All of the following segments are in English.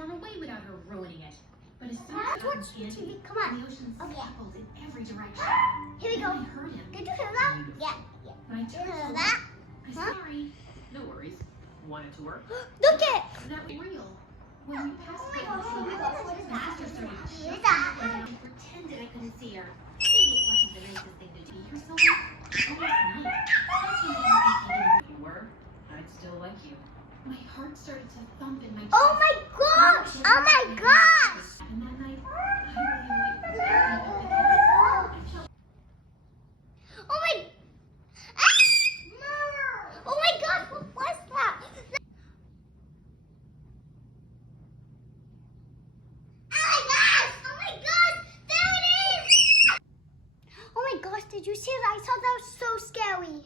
on away without her ruining it. But as soon as Watch TV. Come on. the ocean circled in every direction. Here we go. I heard him. Did you hear that? Yeah. But I Did you turned hear away. that? I'm Huh? sorry. No worries. Wanted to work. Look it. That was real. When we passed Oh my gosh, oh my gosh, what is my that? sister started to What is shake that? and I pretended I couldn't see her. Maybe it wasn't the nicest thing to do. You're so almost night. That's when if you were, I'd still like you. My heart started to thump in my chest. Oh my gosh. Oh my gosh. And that night, I really I felt Oh my. Ah! Oh my gosh, what was that? Oh my gosh, there it is! Oh my gosh, did you see that? I thought that was so scary.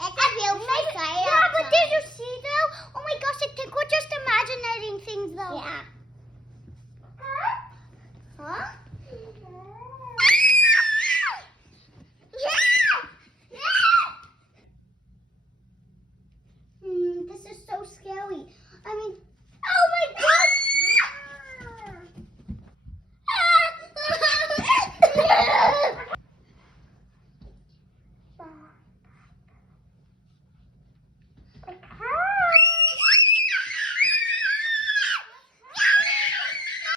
I got real scary. Yeah, but did you see though? Oh my gosh, I think we're just imagining things though. Yeah. Huh?